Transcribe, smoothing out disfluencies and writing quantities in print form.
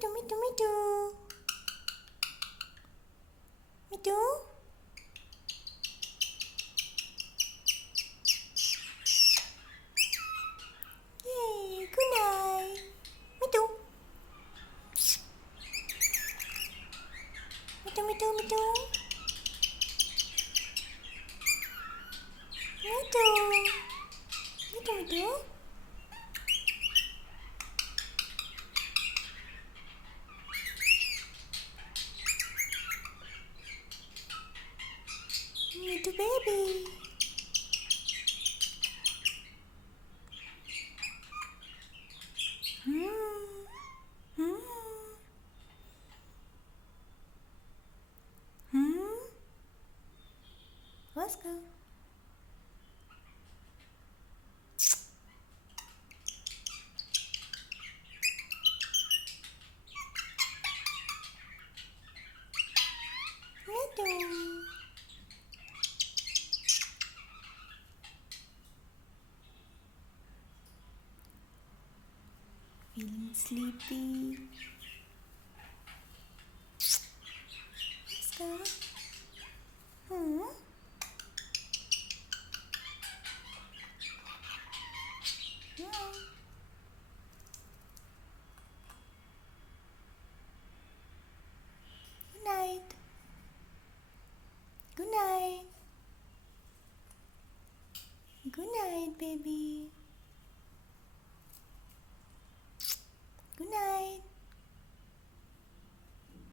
Mitu, mitu, mitu. Mitu. Yay, good night. Mitu. Mitu, mitu, mitu. Mitu. Mitu, mitu. Mitu baby. Hmm. Let's go. Mitu. Feeling sleepy. Let's go. Hmm. Good night. Good night. Good night, baby.